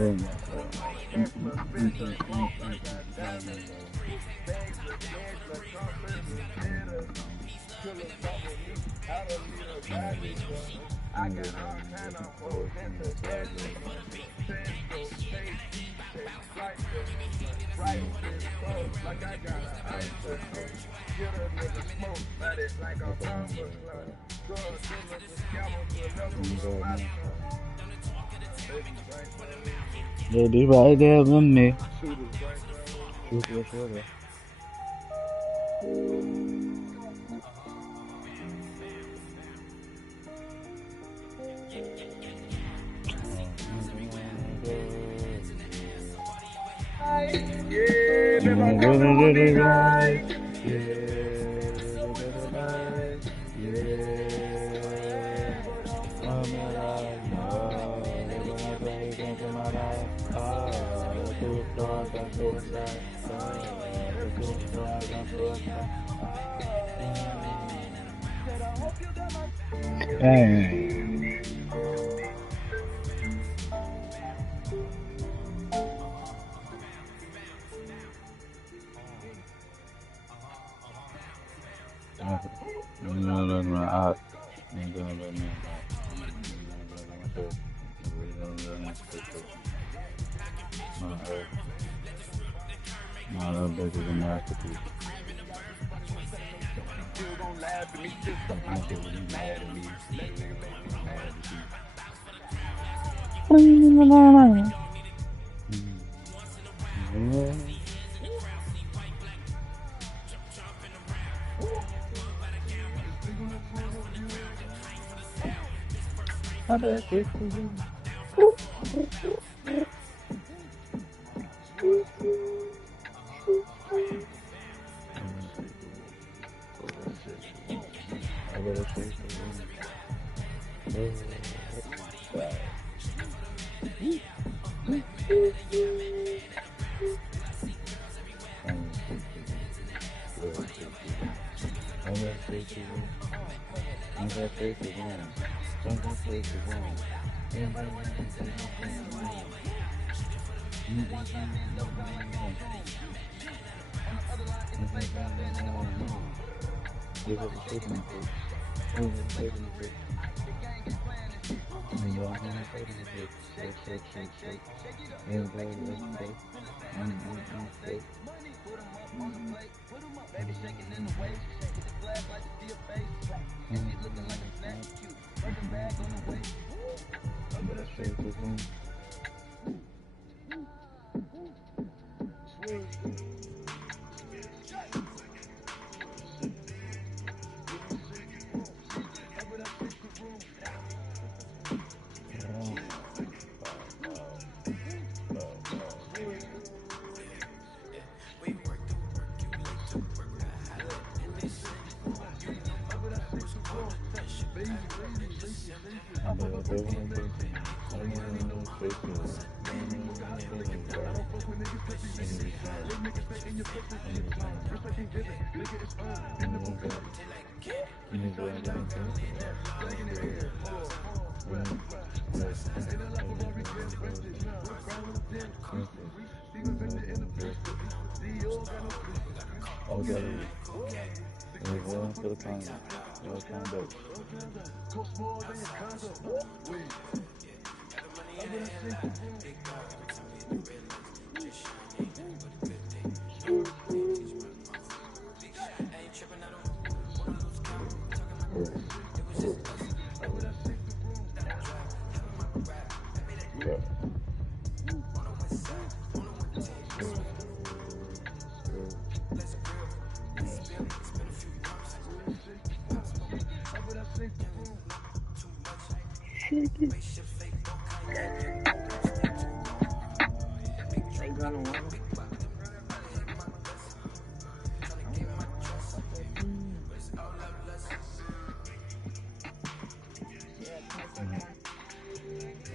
Oh my God. Jadi baik dia mami. Sudah.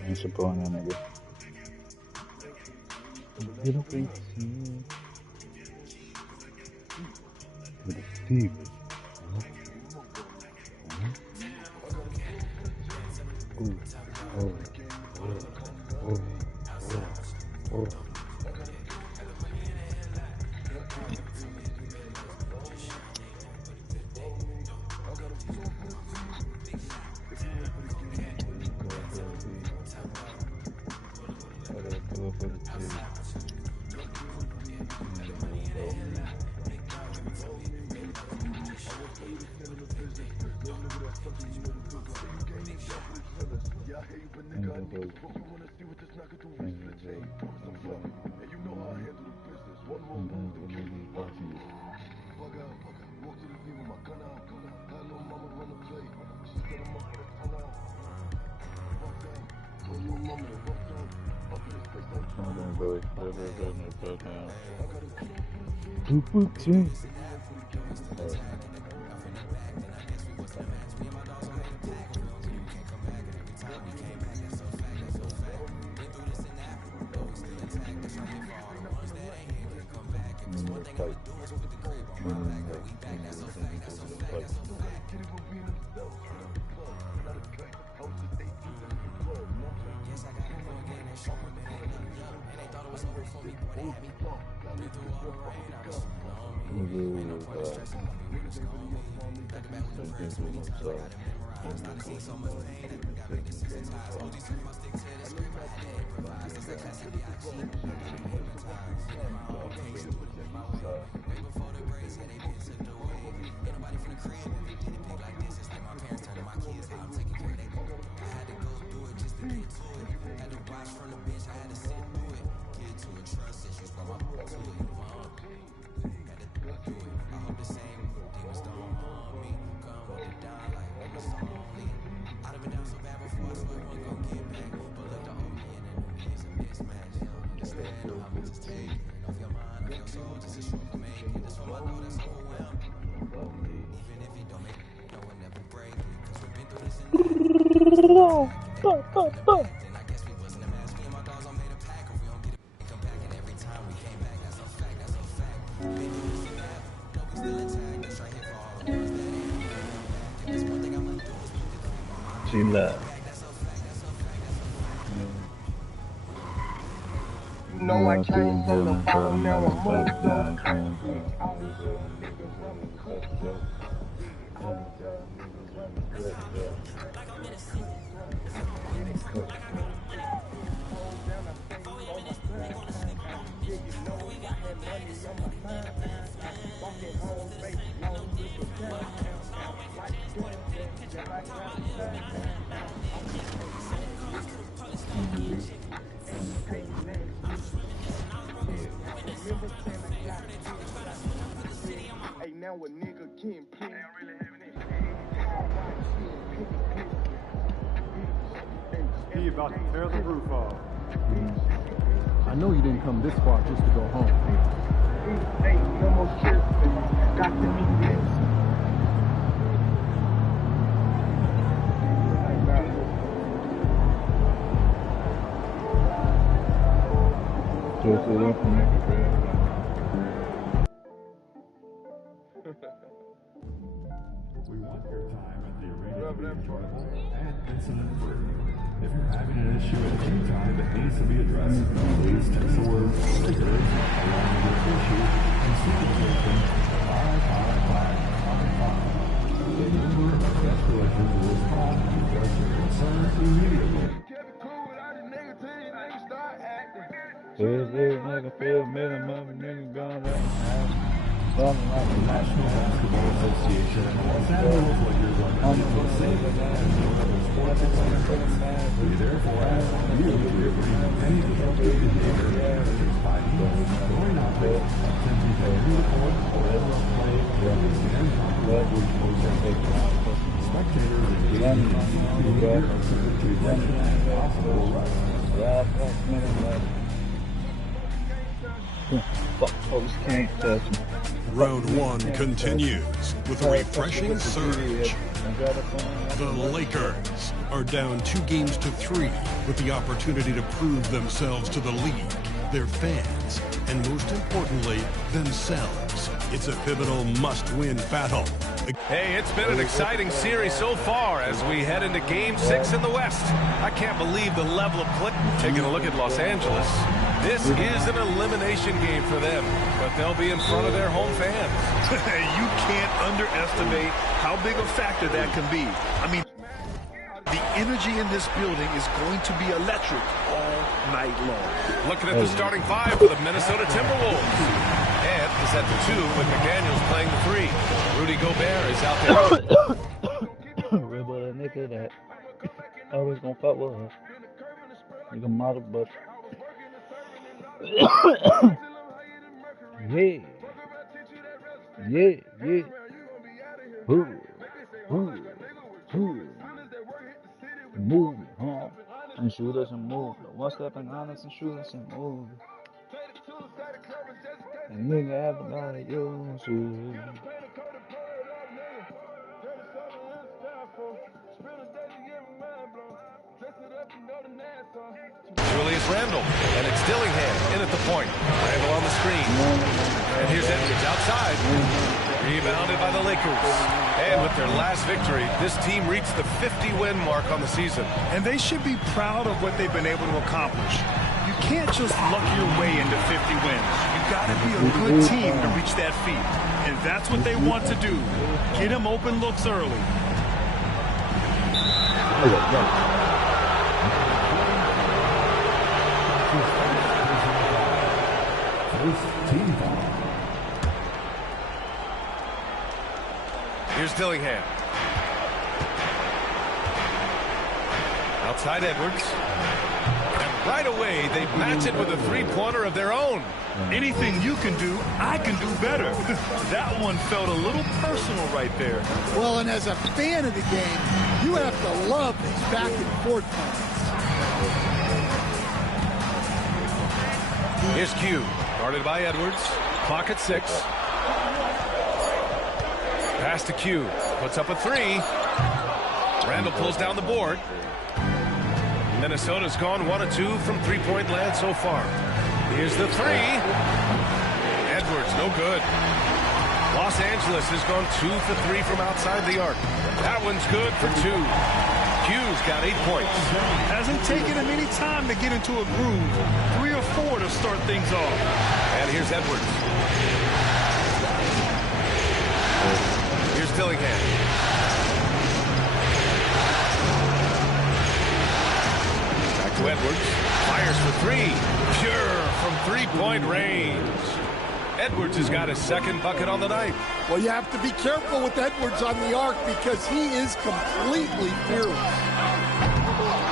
I'm supporting that nigga. With a Steve. Oh. Oh. She left. You know I came from the bottom, now I'm moved up. Hey, now a nigga can't play. He about to tear the roof off. I know you didn't come this far just to go home. Hey, no more trips. Got to meet this. We want your time at the arena to be enjoyable and incident-free. If you're having an issue at any time that needs to be addressed, please text the word "stickers" along with your issue and signation to 55555. Remember, escalation will respond to address your concerns immediately. The National Basketball Association and Los Angeles Lakers are committed to safe and enjoyable sports experience. We therefore ask you to refrain from any disruptive behavior, such as fighting, throwing objects, attempting to enter the court or interrupt play, and non-collective exposure. Spectators engaging in these behavior are subject to eviction and possible arrest. Folks can't touch me. Round one continues with a refreshing surge. The Lakers are down 2-3 with the opportunity to prove themselves to the league, their fans, and most importantly, themselves It's a pivotal must-win battle. Hey, it's been an exciting series so far as we head into Game 6 in the West. I can't believe the level of play. Taking a look at Los Angeles. This is an elimination game for them, but they'll be in front of their home fans. You can't underestimate how big a factor that can be. I mean, the energy in this building is going to be electric all night long. Looking at the starting five for the Minnesota Timberwolves. Ed is at the 2 with McDaniels playing the 3. Rudy Gobert is out there. Red Bull, that nigga that always gonna fuck with her. Nigga model, but yeah. Move, huh? And shoot us and move. One step and honest and shoot us and move. And nigga have a lot of you too. Julius Randle, and it's Dillingham in at the point. Randle on the screen. And here's Edwards outside. Rebounded by the Lakers. And with their last victory, this team reached the 50-win mark on the season. And they should be proud of what they've been able to accomplish. You can't just luck your way into 50 wins. You got to be a good team to reach that feat. And that's what they want to do. Get them open looks early. Here's Dillingham. Outside Edwards. And right away, they match it with a three-pointer of their own. Anything you can do, I can do better. That one felt a little personal right there. Well, and as a fan of the game, you have to love these back and forth moments. Here's Q, guarded by Edwards. Clock at 6. Pass to Q, puts up a 3. Randle pulls down the board. Minnesota's gone 1 of 2 from three-point land so far. Here's the 3. Edwards, no good. Los Angeles has gone 2 for 3 from outside the arc. That one's good for 2. Q's got 8 points. Hasn't taken him any time to get into a groove. 3 or 4 to start things off. And here's Edwards. Here's Dillingham. Back to Edwards. Fires for 3. Pure from three-point range. Edwards has got his second bucket on the night. Well, you have to be careful with Edwards on the arc because he is completely fearless.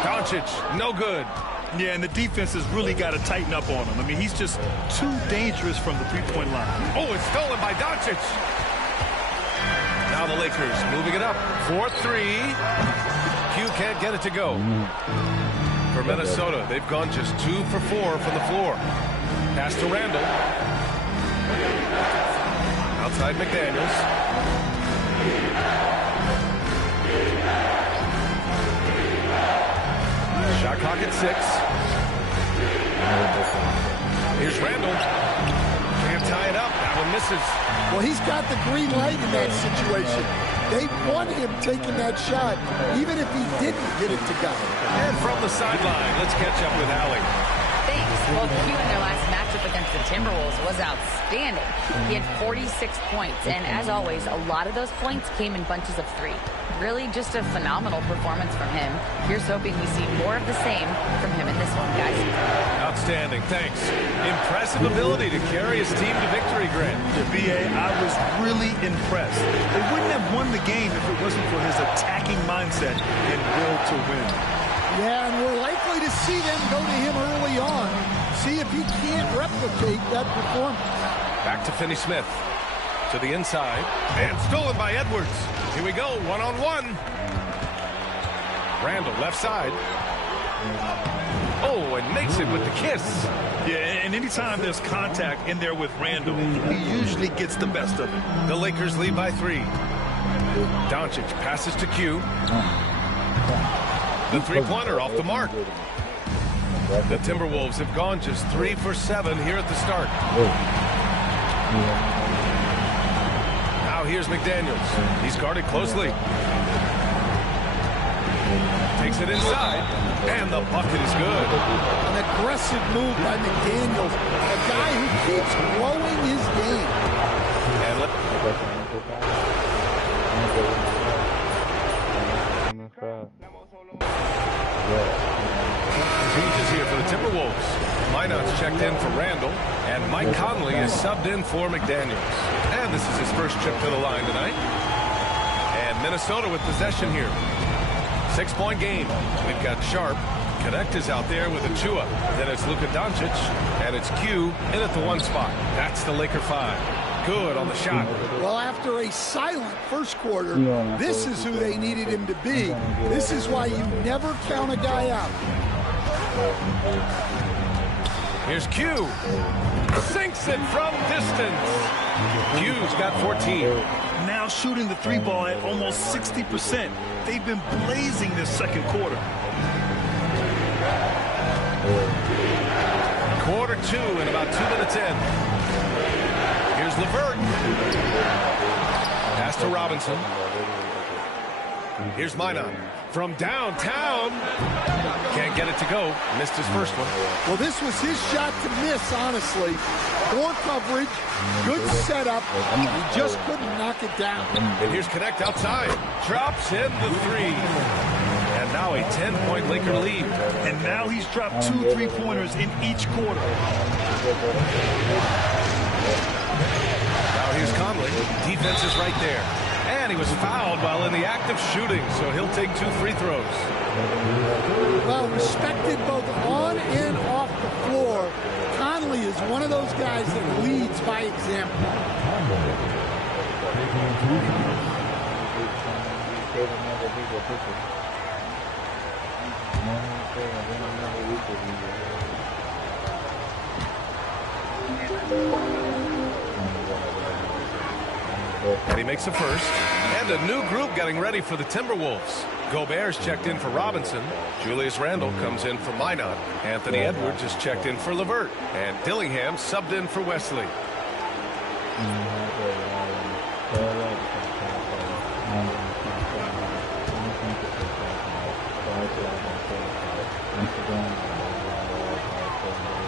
Doncic, no good. Yeah, and the defense has really got to tighten up on him. I mean, he's just too dangerous from the three-point line. Oh, it's stolen by Doncic. Now the Lakers moving it up. 4-3. Q can't get it to go. For Minnesota, they've gone just 2 for 4 from the floor. Pass to Randle. Outside McDaniels. Shot clock at 6. Here's Randle. Can't tie it up. That one misses. Well, he's got the green light in that situation. They want him taking that shot, even if he didn't get it to go. And from the sideline, let's catch up with Allie. Thanks. Well, Q in their last matchup against the Timberwolves was outstanding. He had 46 points, and as always, a lot of those points came in bunches of 3. Really just a phenomenal performance from him. Here's hoping we see more of the same from him in this one, guys. Outstanding, thanks. Impressive ability to carry his team to victory, Grant. B.A., I was really impressed. They wouldn't have won the game if it wasn't for his attacking mindset and will to win. Yeah, and we're likely to see them go to him early on. See if he can't replicate that performance. Back to Finney-Smith. To the inside. And stolen by Edwards. Here we go, one-on-one. Randle, left side. Oh, and makes it with the kiss. Yeah, and anytime there's contact in there with Randle, he usually gets the best of it. The Lakers lead by 3. Doncic passes to Q. The three-pointer off the mark. The Timberwolves have gone just 3 for 7 here at the start. here's McDaniels. He's guarded closely. Takes it inside, and the bucket is good. An aggressive move by McDaniels, a guy who keeps growing his game. And changes here for the Timberwolves. Minot's checked in for Randall, and Mike Conley is subbed in for McDaniels. And this is his first trip to the line tonight. And Minnesota with possession here. 6-point game. We've got Sharp. Connect is out there with Achua. Then it's Luka Doncic, and it's Q in at the 1 spot. That's the Laker 5. Good on the shot. Well, after a silent first quarter, this is who they needed him to be. This is why you never count a guy out. Here's Q. Sinks it from distance. Q's got 14. Now shooting the 3 ball at almost 60%. They've been blazing this second quarter. Quarter 2 and about 2 minutes in. Here's LeVert. Pass to Robinson. Here's Minot from downtown. Can't get it to go. Missed his first one. Well, this was his shot to miss, honestly. Poor coverage, good setup. He just couldn't knock it down. And here's Connect outside. Drops in the 3. And now a 10-point Laker lead. And now he's dropped 2 3-pointers in each quarter. Now here's Conley. Defense is right there. And he was fouled while in the act of shooting, so he'll take 2 free throws. Well, respected both on and off the floor. Conley is one of those guys that leads by example. And he makes a first. And a new group getting ready for the Timberwolves. Gobert's checked in for Robinson. Julius Randle comes in for Minot. Anthony Edwards is checked in for LeVert. And Dillingham subbed in for Wesley.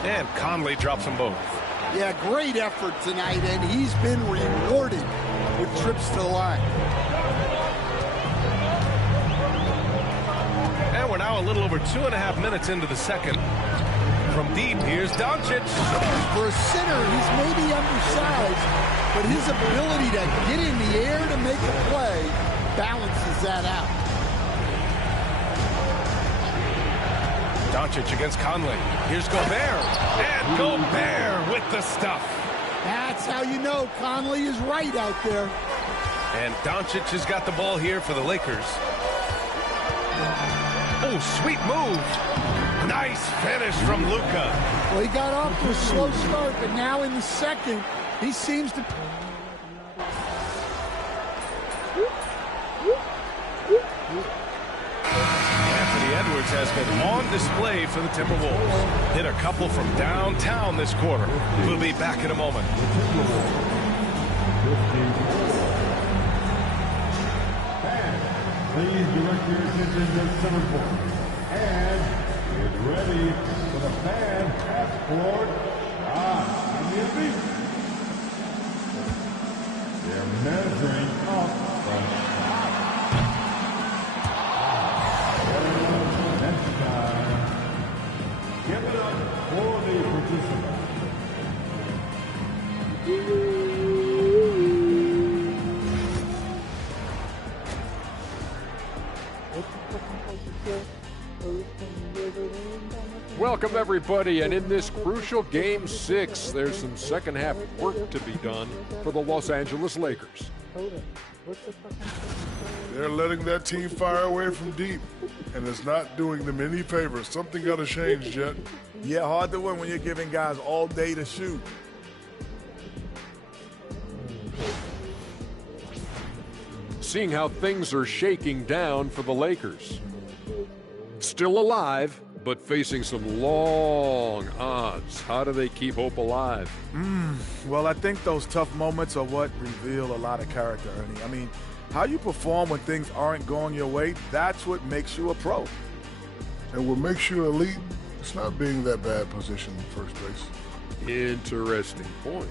And Conley drops them both. Yeah, great effort tonight, and he's been rewarded with trips to the line. And we're now a little over 2.5 minutes into the second. From deep, here's Doncic. For a center, he's maybe undersized, but his ability to get in the air to make a play balances that out. Doncic against Conley. Here's Gobert. And Gobert with the stuff. That's how you know Conley is right out there. And Doncic has got the ball here for the Lakers. Oh, sweet move. Nice finish from Luka. Well, he got off to a slow start, but now in the second, he seems to... Anthony Edwards has been on display for the Timberwolves. Hit a couple from downtown this quarter. We'll be back in a moment. Please direct your attention to center court. And get ready for the fan passport on the feet. They're measuring up from top. Next time, give it up for the participants. Welcome, everybody, and in this crucial Game 6, there's some second-half work to be done for the Los Angeles Lakers. They're letting that team fire away from deep, and it's not doing them any favors. Something got to change, Jet. Yeah, hard to win when you're giving guys all day to shoot. Seeing how things are shaking down for the Lakers. Still alive, but facing some long odds. Edwards. How do they keep hope alive? Well, I think those tough moments are what reveal a lot of character, Ernie. I mean, how you perform when things aren't going your way, that's what makes you a pro. And what makes you elite, it's not being that bad position in first base. Interesting point.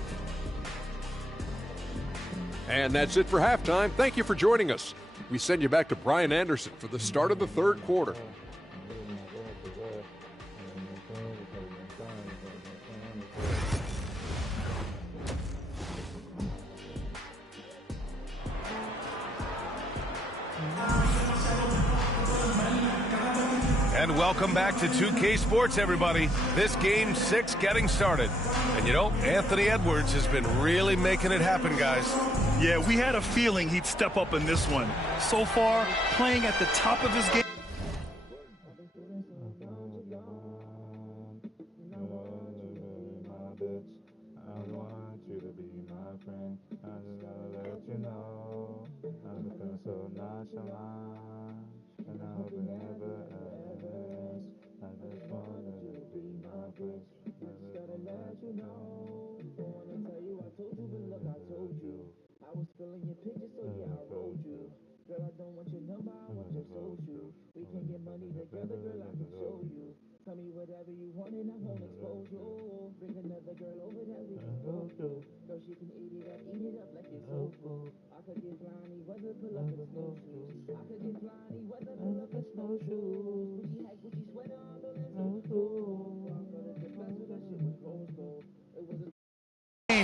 And that's it for halftime. Thank you for joining us. We send you back to Brian Anderson for the start of the third quarter. And welcome back to 2K Sports, everybody. This Game 6 getting started. And you know, Anthony Edwards has been really making it happen, guys. Yeah, we had a feeling he'd step up in this one. So far, playing at the top of his game.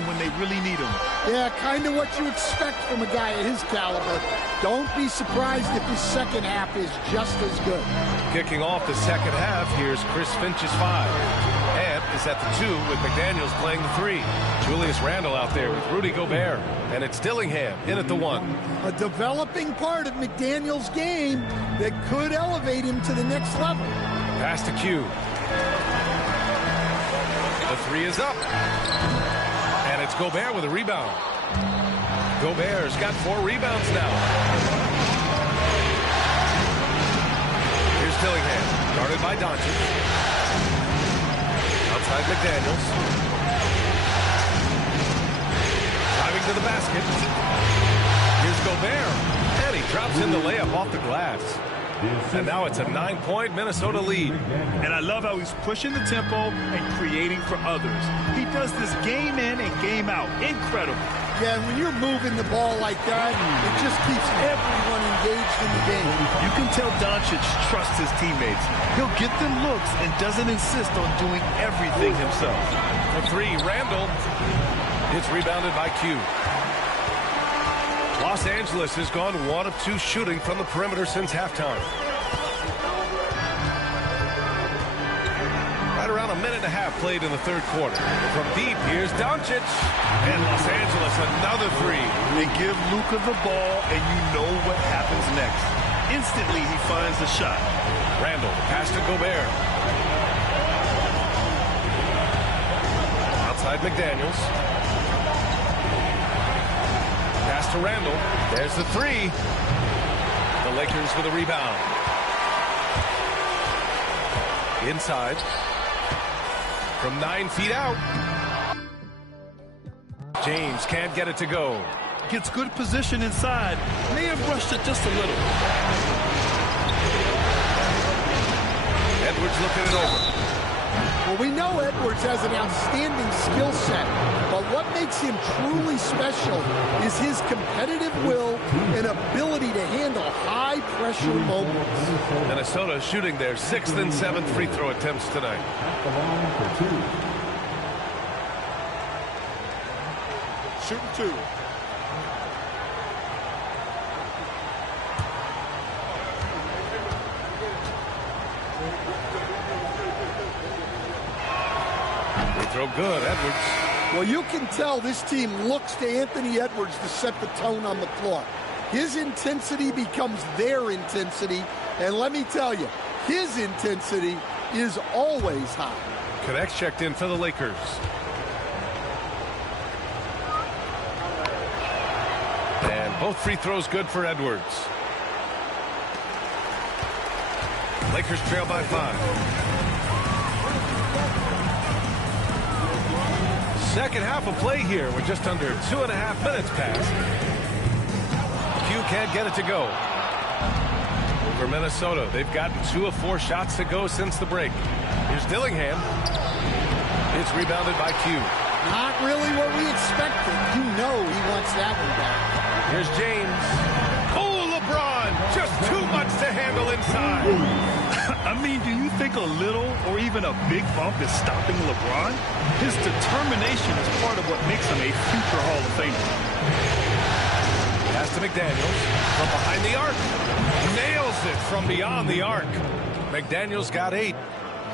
When they really need him. Yeah, kind of what you expect from a guy of his caliber. Don't be surprised if his second half is just as good. Kicking off the second half, here's Chris Finch's 5. Amp is at the 2 with McDaniels playing the 3. Julius Randle out there with Rudy Gobert. And it's Dillingham in at the 1. A developing part of McDaniels' game that could elevate him to the next level. Pass to Q. The 3 is up. And it's Gobert with a rebound. Gobert's got 4 rebounds now. Here's Dillingham, guarded by Doncic. Outside McDaniels. Driving to the basket. Here's Gobert. And he drops in the layup off the glass. And now it's a 9-point Minnesota lead. And I love how he's pushing the tempo and creating for others. He does this game in and game out. Incredible. Yeah, when you're moving the ball like that, it just keeps everyone engaged in the game. You can tell Doncic trusts his teammates. He'll get them looks and doesn't insist on doing everything himself. For 3, Randle. It's rebounded by Q. Los Angeles has gone 1 of 2 shooting from the perimeter since halftime. Right around a minute and a half played in the third quarter. From deep, here's Doncic. And Los Angeles, another 3. They give Luka the ball, and you know what happens next. Instantly, he finds the shot. Randle, pass to Gobert. Outside McDaniels. Pass to Randle. There's the 3. The Lakers with a rebound. Inside. From 9 feet out. James can't get it to go. Gets good position inside. May have rushed it just a little. Edwards looking it over. Well, we know Edwards has an outstanding skill set, but what makes him truly special is his competitive will and ability to handle high-pressure moments. Minnesota shooting their 6th and 7th free throw attempts tonight. Shooting 2. Throw good, Edwards. Well, you can tell this team looks to Anthony Edwards to set the tone on the floor. His intensity becomes their intensity, and let me tell you, his intensity is always high. Connects checked in for the Lakers. And both free throws good for Edwards. Lakers trail by 5. Second half of play here. We're just under 2.5 minutes past. Q can't get it to go. For Minnesota, they've gotten 2 of 4 shots to go since the break. Here's Dillingham. It's rebounded by Q. Not really what we expected. You know he wants that one back. Here's James. Oh, LeBron! Just too much to handle inside. I mean, do you think a little or even a big bump is stopping LeBron? His determination is part of what makes him a future Hall of Famer. Pass to McDaniels from behind the arc. Nails it from beyond the arc. McDaniels got 8.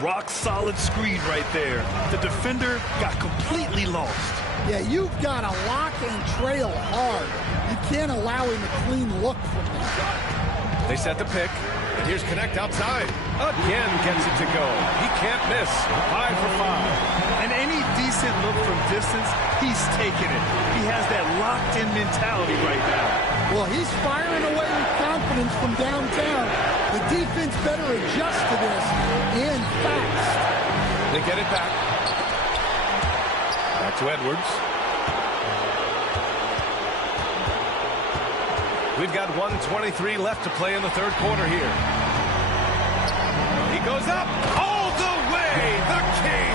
Rock solid screen right there. The defender got completely lost. Yeah, you've got to lock and trail hard. You can't allow him a clean look from that. They set the pick. And here's Connect outside. Again gets it to go. He can't miss. 5 for 5. And any decent look from distance, he's taking it. He has that locked-in mentality right now. Well, he's firing away with confidence from downtown. The defense better adjust to this, and fast. They get it back. Back to Edwards. We've got 1:23 left to play in the third quarter here. He goes up all the way, the King.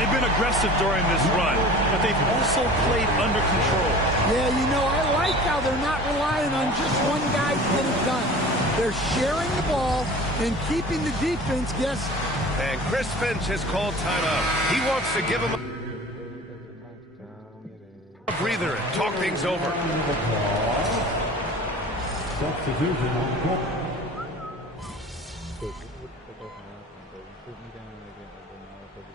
They've been aggressive during this run, but they've also played under control. Yeah, you know, I like how they're not relying on just one guy to get it done. They're sharing the ball and keeping the defense guessing. And Chris Finch has called timeout. He wants to give him a breather and talk things over. Substitution on court.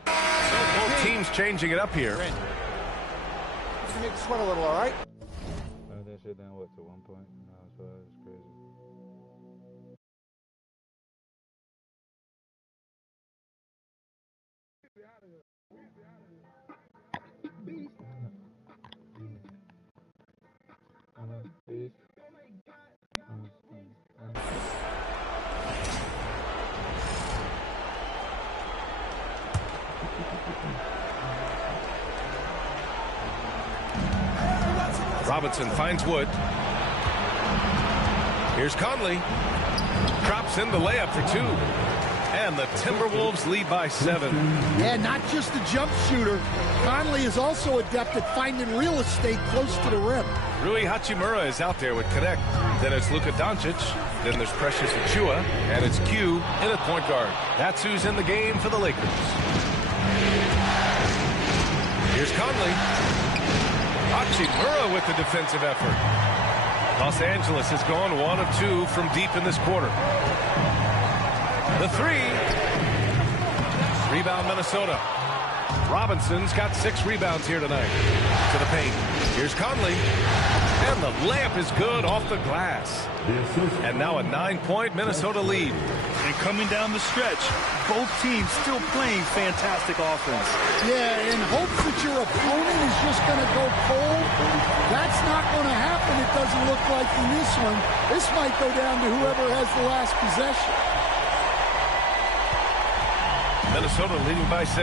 So both teams changing it up here. You make the sweat a little, all right? That shit down, what, to 1 point? No, so it's crazy. Robinson finds Wood. Here's Conley. Drops in the layup for 2. And the Timberwolves lead by 7. Yeah, not just a jump shooter. Conley is also adept at finding real estate close to the rim. Rui Hachimura is out there with Connect. Then it's Luka Doncic. Then there's Precious Achiuwa. And it's Q in at point guard. That's who's in the game for the Lakers. Here's Conley. Hachimura with the defensive effort. Los Angeles has gone 1 of 2 from deep in this quarter. The 3. Rebound Minnesota. Robinson's got 6 rebounds here tonight. To the paint. Here's Conley. And the layup is good off the glass. And now a 9-point Minnesota lead. And coming down the stretch, both teams still playing fantastic offense. Yeah, in hopes that your opponent is just going to go cold. That's not going to happen, it doesn't look like in this one. This might go down to whoever has the last possession. Minnesota leading by 6.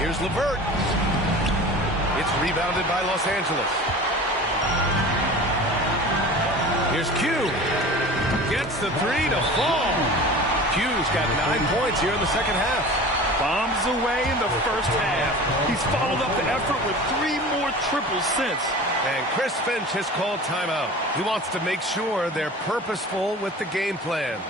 Here's LeVert. It's rebounded by Los Angeles. Here's Q. Gets the 3 to fall. Q's got 9 points here in the second half. Bombs away in the first half. He's followed up the effort with 3 more triples since. And Chris Finch has called timeout. He wants to make sure they're purposeful with the game plan.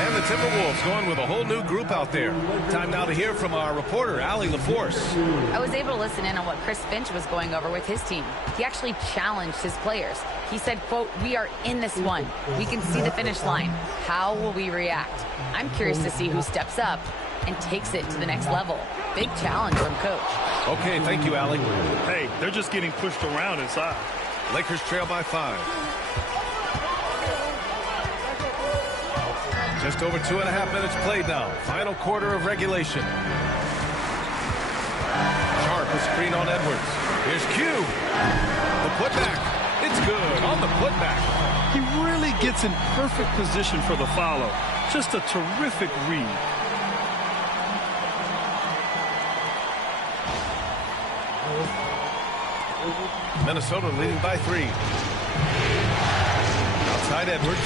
And the Timberwolves going with a whole new group out there. Time now to hear from our reporter, Allie LaForce. I was able to listen in on what Chris Finch was going over with his team. He actually challenged his players. He said, quote, "We are in this one. We can see the finish line. How will we react?" I'm curious to see who steps up and takes it to the next level. Big challenge from coach. Okay, thank you, Allie. Hey, they're just getting pushed around inside. Lakers trail by 5. Just over 2.5 minutes played now. Final quarter of regulation. the screen on Edwards. Here's Q. The putback. It's good on the putback. He really gets in perfect position for the follow. Just a terrific read. Minnesota leading by 3. Outside Edwards.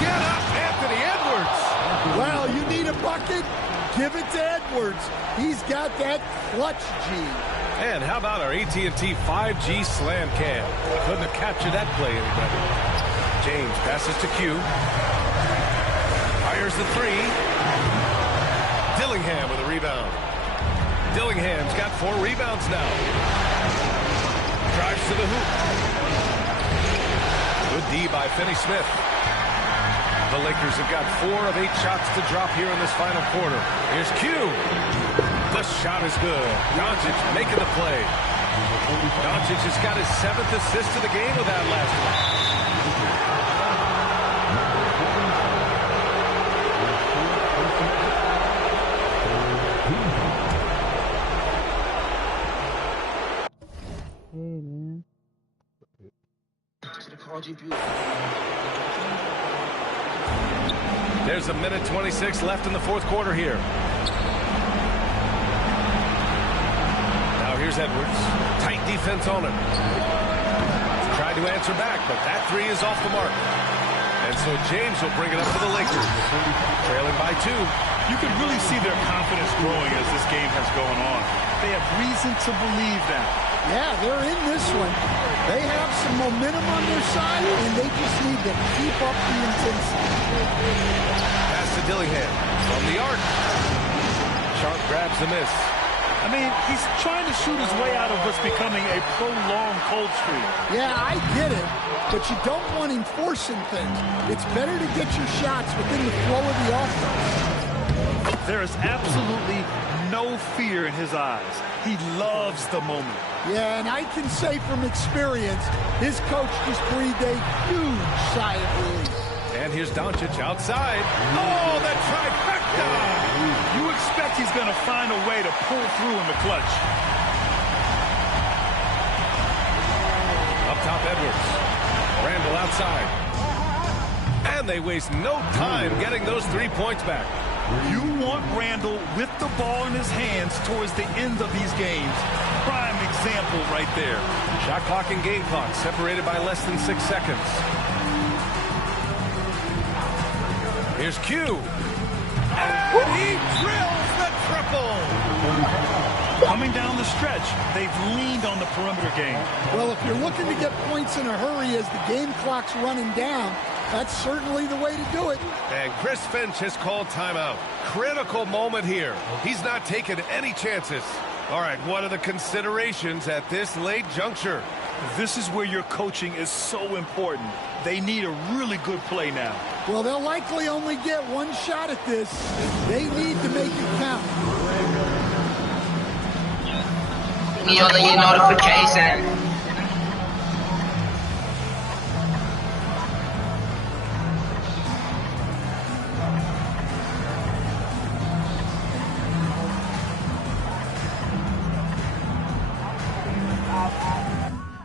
Get up, Anthony Edwards. Well, you need a bucket? Give it to Edwards. He's got that clutch gene. And how about our AT&T 5G slam cam? Couldn't have captured that play any better. James passes to Q. Fires the 3. Dillingham with a rebound. Dillingham's got 4 rebounds now. Drives to the hoop. Good D by Finney-Smith. The Lakers have got 4 of 8 shots to drop here in this final quarter. Here's Q. The shot is good. Doncic making the play. Doncic has got his 7th assist of the game with that last one. There's a minute 26 left in the fourth quarter here. Now here's Edwards. Tight defense on him. Tried to answer back, but that 3 is off the mark. And so James will bring it up for the Lakers. Trailing by 2. You can really see their confidence growing as this game has gone on. They have reason to believe that. Yeah, they're in this one. They have some momentum on their side, and they just need to keep up the intensity. Pass to Dillingham from the arc. Sharp grabs the miss. I mean, he's trying to shoot his way out of what's becoming a prolonged cold streak. Yeah, I get it, but you don't want him forcing things. It's better to get your shots within the flow of the offense. There is absolutely no fear in his eyes. He loves the moment. Yeah, and I can say from experience, his coach just breathed a huge sigh of relief. And here's Doncic outside. Oh, that trifecta! You expect he's going to find a way to pull through in the clutch. Up top, Edwards. Randall outside. And they waste no time getting those 3 points back. You want Randall with the ball in his hands towards the end of these games. Prime example right there. Shot clock and game clock separated by less than 6 seconds. Here's Q. And he drills the triple. Coming down the stretch, they've leaned on the perimeter game. Well, if you're looking to get points in a hurry as the game clock's running down, that's certainly the way to do it. And Chris Finch has called timeout. Critical moment here. He's not taking any chances. All right, what are the considerations at this late juncture? This is where your coaching is so important. They need a really good play now. Well, they'll likely only get one shot at this. They need to make it count. Your notification.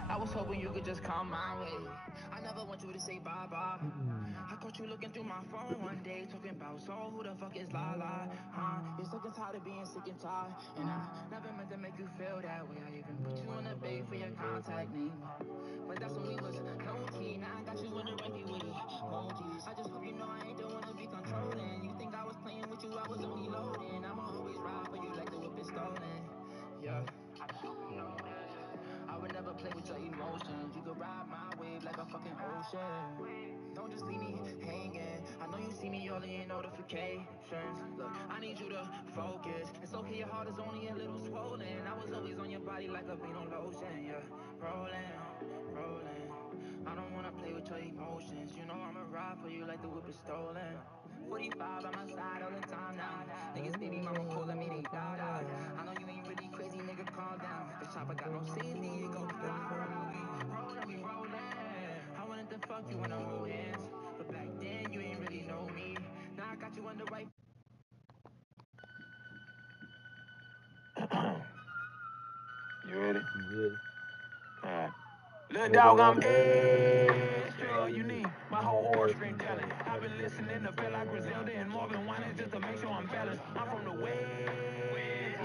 I was hoping you could just come my way. I never want you to say bye-bye. I caught you looking through my phone one day, talking about, so who the fuck is Lala? Huh? You're sick and tired of being sick and tired, and I never meant to make you feel that way. I even put you in a bait for your contact name, but that's when we was low-key. Now I got you in the right with emojis. I just hope you know I ain't the one to be controlling. You think I was playing with you, I was only loading. I'ma always ride for you like the whip is stolen. Yeah. I would never play with your emotions. You could ride my wave like a fucking ocean. Don't just leave me hanging. I know you see me all in your notifications. Look, I need you to focus. It's okay, your heart is only a little swollen. I was always on your body like a beat on lotion. Yeah, rolling, rolling. I don't wanna play with your emotions. You know I'ma ride for you like the whip is stolen. 45 by my side all the time now. Niggas baby mama calling me they da-da. I know you ain't really crazy, nigga, calm down. The chopper got no safety, it go fly. Rolling, we rolling. I wanted to fuck fuck you in the whole hands. But back then, you ain't really know me. Now I got you on the right. You ready? Alright. Little dog, I'm extra unique. My whole horse string talent. I've been listening to feel like Griselda and Marvin Winans just to make sure I'm balanced. I'm from the West,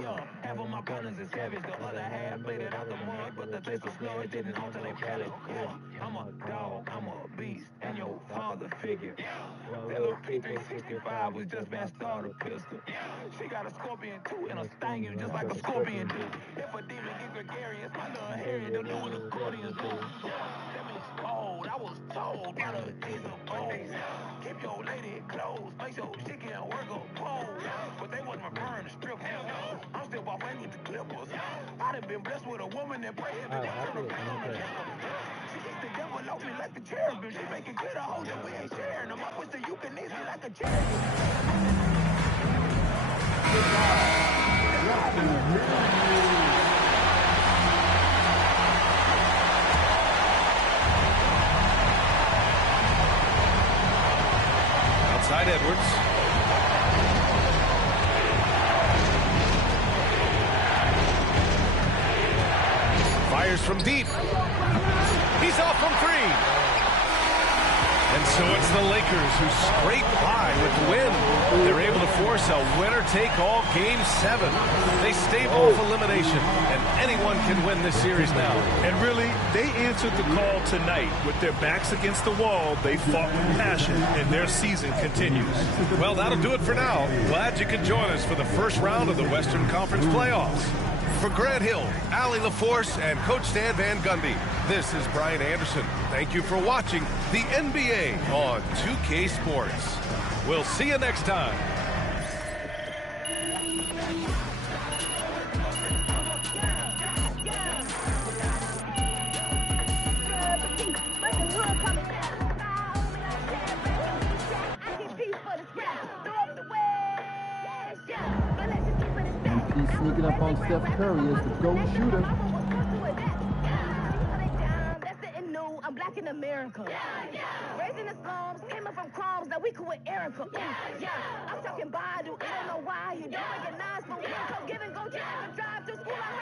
yeah. Half of my partners is savage, the other half made it out the mud, but the taste of sludge didn't alter their palate. Yeah. I'm a dog, I'm a beast, and your father figure. That little P365 was just my starter pistol. She got a scorpion too, and a sting you just like a scorpion do. If a demon get gregarious, my little Harry don't do what accordions do. That means old, I was told by the Ace of Bones. Keep your lady close, make sure she can work a pole. But they wasn't referring to strippers. I'm still off with the Clippers. I done been blessed with a woman that prays every day to the family. She keeps the devil off me like the cherubim. She making clear the hoes that we ain't sharing them. I push the euthanasia like a cherubim. Outside Edwards. Fires from deep. He's off from three. And so it's the Lakers who scrape by with the win. They're able to force a winner-take-all Game 7. They stave off elimination, and anyone can win this series now. And really, they answered the call tonight. With their backs against the wall, they fought with passion, and their season continues. Well, that'll do it for now. Glad you could join us for the first round of the Western Conference playoffs. For Grant Hill, Allie LaForce, and Coach Stan Van Gundy, this is Brian Anderson. Thank you for watching the NBA on 2K Sports. We'll see you next time. He's sneaking up on Steph Curry as the GOAT shooter. I'm black in America. Raised in the slums, came up from crumbs that we could with Erica. I'm talking Badu. I don't know why you don't recognize, but we don't come give and go drive to school.